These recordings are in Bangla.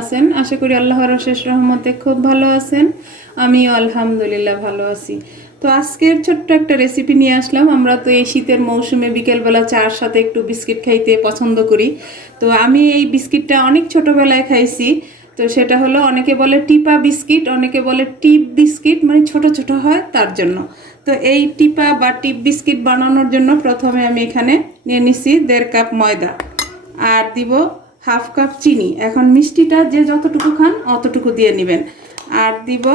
আছেন? আশা করি আল্লাহর অশেষ রহমতে খুব ভালো আছেন। আমিও আলহামদুলিল্লাহ ভালো আছি। তো আজকের ছোট্ট একটা রেসিপি নিয়ে আসলাম। আমরা তো এই শীতের মৌসুমে বিকেলবেলা চার সাথে একটু বিস্কিট খাইতে পছন্দ করি। তো আমি এই বিস্কিটটা অনেক ছোটবেলায় খাইছি। তো সেটা হলো, অনেকে বলে টিপা বিস্কিট, অনেকে বলে টিপ বিস্কিট, মানে ছোট ছোট হয় তার জন্য। তো এই টিপা বা টিপ বিস্কিট বানানোর জন্য প্রথমে আমি এখানে নিয়ে নিছি 1.5 কাপ ময়দা, আর দিব 1/2 কাপ চিনি। এখন মিষ্টিটা যে যতটুকু খান অতটুকু দিয়ে নেবেন। আর দিব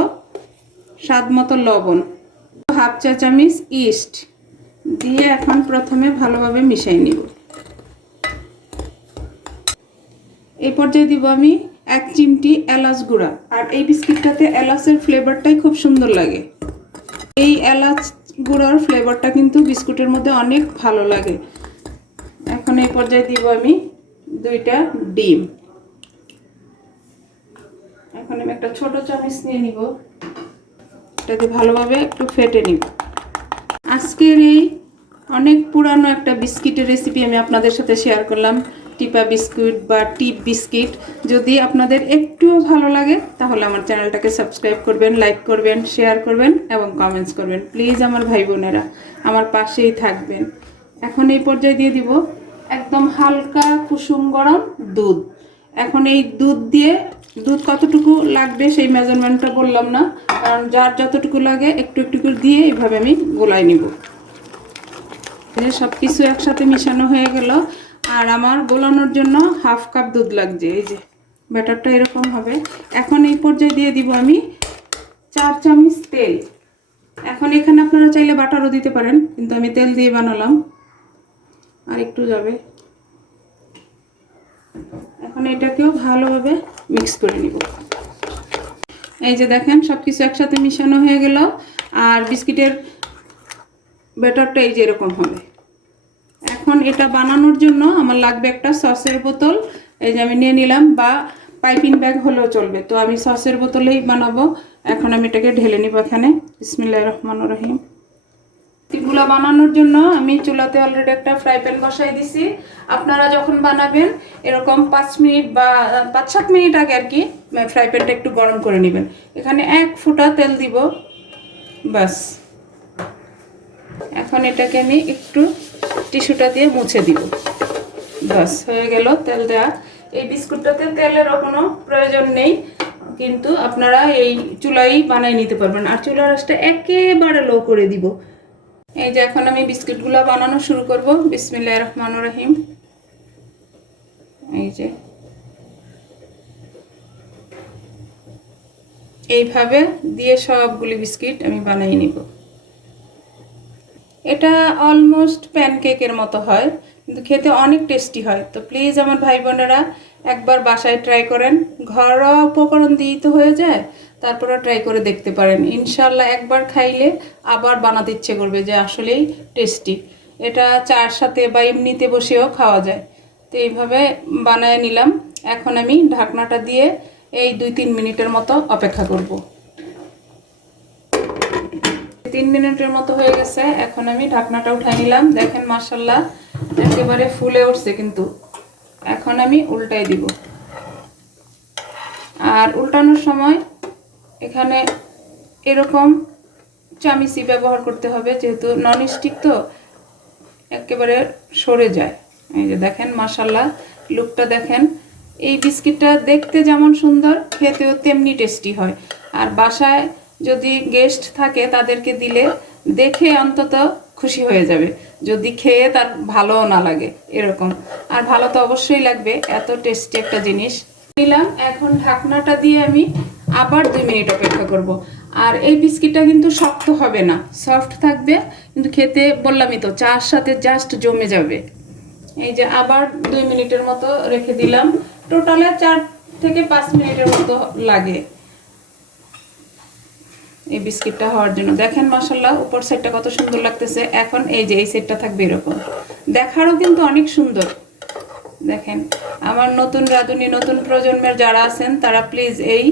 স্বাদ মতো লবণ, 1/2 চা চামচ ইস্ট দিয়ে এখন প্রথমে ভালোভাবে মিশিয়ে নিব। এই পর্যায়ে দিব আমি 1 চিমটি এলাচ গুঁড়া। আর এই বিস্কিটটাতে এলাচের ফ্লেভারটাই খুব সুন্দর লাগে। এই এলাচ গুঁড়ার ফ্লেভারটা কিন্তু বিস্কুটের মধ্যে অনেক ভালো লাগে। এখন এই পর্যায়ে দিব আমি 2টা ডিম। এখন আমি একটা ছোট চামচ নিয়ে নিব, এটাকে ভালোভাবে একটু ফেটে নিব। আজকের এই অনেক পুরানো একটা বিস্কিটের রেসিপি আমি আপনাদের সাথে শেয়ার করলাম, টিপা বিস্কুট বা টিপ বিস্কিট। যদি আপনাদের একটুও ভালো লাগে তাহলে আমার চ্যানেলটাকে সাবস্ক্রাইব করবেন, লাইক করবেন, শেয়ার করবেন এবং কমেন্টস করবেন। প্লিজ আমার ভাই বোনেরা আমার পাশেই থাকবেন। এখন এই পর্যায়ে দিয়ে দিব একদম হালকা কুসুম গরম দুধ। এখন এই দুধ কতটুকু লাগবে সেই মেজারমেন্টটা বললাম না, কারণ যার যতটুকু লাগে একটু একটু করে দিয়ে এইভাবে আমি গোলায় নিব। সব কিছু একসাথে মিশানো হয়ে গেল। আর আমার গোলানোর জন্য 1/2 কাপ দুধ লাগছে। এই যে ব্যাটারটা এরকম হবে। এখন এই পর্যায়ে দিয়ে দিব আমি 4 চামচ তেল। এখন এখানে আপনারা চাইলে বাটারও দিতে পারেন, কিন্তু আমি তেল দিয়ে বানালাম। আর একটু যাবে। এখন এটাকেও ভালোভাবে মিক্স করে নিব। এই যে দেখেন সব কিছু একসাথে মিশানো হয়ে গেল। আর বিস্কিটের ব্যাটারটা এই যে এরকম হবে। এখন এটা বানানোর জন্য আমার লাগবে একটা সসের বোতল। এই যে আমি নিয়ে নিলাম, বা পাইপিং ব্যাগ হলেও চলবে। তো আমি সসের বোতলেই বানাবো। এখন আমি এটাকে ঢেলে নিব এখানে। বিসমিল্লাহির রহমানির রহিম। এগুলো বানানোর জন্য আমি চুলাতে অলরেডি একটা ফ্রাই প্যান বসাই দিছি। আপনারা যখন বানাবেন এরকম 5 মিনিট বা 5-7 মিনিট আগে আর কি ফ্রাই প্যানটা একটু গরম করে নেবেন। এখানে 1 ফোঁটা তেল দিব, বাস। এখন এটাকে আমি একটু টিস্যুটা দিয়ে মুছে দিব, বাস হয়ে গেল তেল দেওয়া। এই বিস্কুটটাতে তেলেরও কোনো প্রয়োজন নেই, কিন্তু আপনারা এই চুলাই বানাই নিতে পারবেন। আর চুলার আঁচটা একেবারে লো করে দিব। এই যে এখন আমি বিস্কুটগুলো বানানো শুরু করব। বিসমিল্লাহির রহমানির রহিম। এই যে এইভাবে দিয়ে সবগুলি বিস্কিট আমি বানিয়ে নিব। এটা অলমোস্ট প্যানকেকের মতো হয়, কিন্তু খেতে অনেক টেস্টি হয়। তো প্লিজ আমার ভাই বোনেরা একবার বাসায় ট্রাই করেন। ঘরোয়া উপকরণ দিয়েই তো হয়ে যায়, তারপরে ট্রাই করে দেখতে পারেন। ইনশাল্লাহ একবার খাইলে আবার বানাতে ইচ্ছে করবে, যে আসলেই টেস্টি। এটা চার সাথে বা এমনিতে বসেও খাওয়া যায়। তো এইভাবে বানায় নিলাম। এখন আমি ঢাকনাটা দিয়ে এই 2-3 মিনিটের মতো অপেক্ষা করব। 3 মিনিটের মতো হয়ে গেছে। এখন আমি ঢাকনাটা উঠাই নিলাম। দেখেন মাশাআল্লাহ একেবারে ফুলে উঠছে কিন্তু। এখন আমি উল্টাই দিব। আর উল্টানোর সময় এখানে এরকম চামিচি ব্যবহার করতে হবে, যেহেতু ননস্টিক তো একেবারে সরে যায়। এই যে দেখেন মাশাআল্লাহ লুকটা দেখেন। এই বিস্কিটটা দেখতে যেমন সুন্দর, খেতেও তেমনি টেস্টি হয়। আর বাসায় যদি গেস্ট থাকে তাদেরকে দিলে দেখে অন্তত খুশি হয়ে যাবে, যদি খেয়ে তার ভালোও না লাগে এরকম। আর ভালো তো অবশ্যই লাগবে, এত টেস্টি একটা জিনিস নিলাম। এখন ঢাকনাটা দিয়ে আমি আবার 2 মিনিট অপেক্ষা করব। আর এই বিস্কিটটা কিন্তু শক্ত হবে না, সফট থাকবে, কিন্তু খেতে বললামই তো চার সাথে জাস্ট জমে যাবে। এই যে আবার 2 মিনিটের মতো রেখে দিলাম। টোটালে 4 থেকে 5 মিনিটের মতো লাগে এই বিস্কিটটা হওয়ার জন্য। দেখেন মাশাআল্লাহ উপর সাইডটা কত সুন্দর লাগতেছে। এখন এই যে এই সাইডটা থাকবে এরকম, দেখারও কিন্তু অনেক সুন্দর। দেখেন আমার নতুন রাঁধুনি, নতুন প্রজন্মের যারা আছেন তারা প্লিজ এই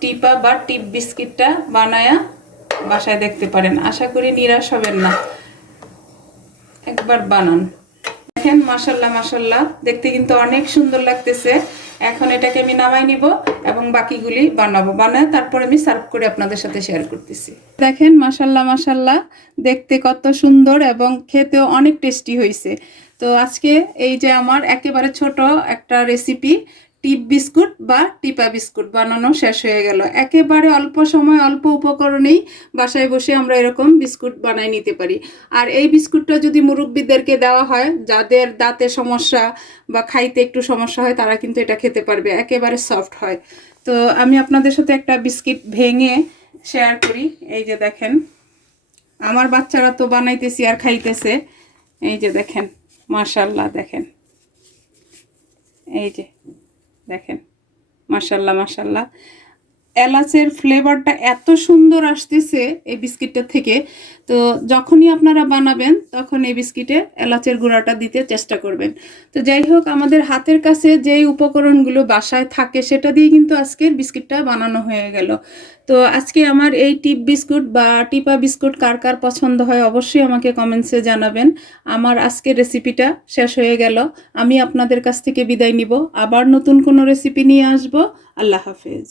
টিপা বা টিপ বিস্কিটটা বানায়া বাসায় দেখতে পারেন। আশা করি নিরাশ হবেন না, একবার বানান। দেখেন মাশাআল্লাহ মাশাআল্লাহ দেখতে কিন্তু অনেক সুন্দর লাগতেছে। এখন এটাকে আমি নামাই নিব এবং বাকিগুলি বানাবো, বানায় তারপরে আমি সার্ভ করে আপনাদের সাথে শেয়ার করতেছি। দেখেন মাশাল্লাহ মাশাল্লাহ, দেখতে কত সুন্দর এবং খেতেও অনেক টেস্টি হয়েছে। তো আজকে এই যে আমার একেবারে ছোট একটা রেসিপি, টিপ বিস্কুট বা টিপা বিস্কুট বানানো শেষ হয়ে গেল। একেবারে অল্প সময় অল্প উপকরণেই বাসায় বসে আমরা এরকম বিস্কুট বানাই নিতে পারি। আর এই বিস্কুটটা যদি মুরব্বিদেরকে দেওয়া হয়, যাদের দাঁতে সমস্যা বা খাইতে একটু সমস্যা হয়, তারা কিন্তু এটা খেতে পারবে, একেবারে সফট হয়। তো আমি আপনাদের সাথে একটা বিস্কিট ভেঙে শেয়ার করি। এই যে দেখেন, আমার বাচ্চারা তো বানাইতেছি আর খাইতেছে। এই যে দেখেন মাশাল্লাহ, দেখেন এই যে দেখেন মাশাল্লাহ মাশাল্লাহ, এলাচের ফ্লেভারটা এত সুন্দর আসতেছে এই বিস্কিটটা থেকে। তো যখনই আপনারা বানাবেন তখন এই বিস্কিটে এলাচের গুঁড়াটা দিতে চেষ্টা করবেন। তো যাই হোক, আমাদের হাতের কাছে যেই উপকরণগুলো বাসায় থাকে সেটা দিয়ে কিন্তু আজকের বিস্কিটটা বানানো হয়ে গেল। তো আজকে আমার এই টিপ বিস্কুট বা টিপা বিস্কুট কার কার পছন্দ হয় অবশ্যই আমাকে কমেন্টসে জানাবেন। আমার আজকের রেসিপিটা শেষ হয়ে গেল, আমি আপনাদের কাছ থেকে বিদায় নিব। আবার নতুন কোনো রেসিপি নিয়ে আসব। আল্লাহ হাফেজ।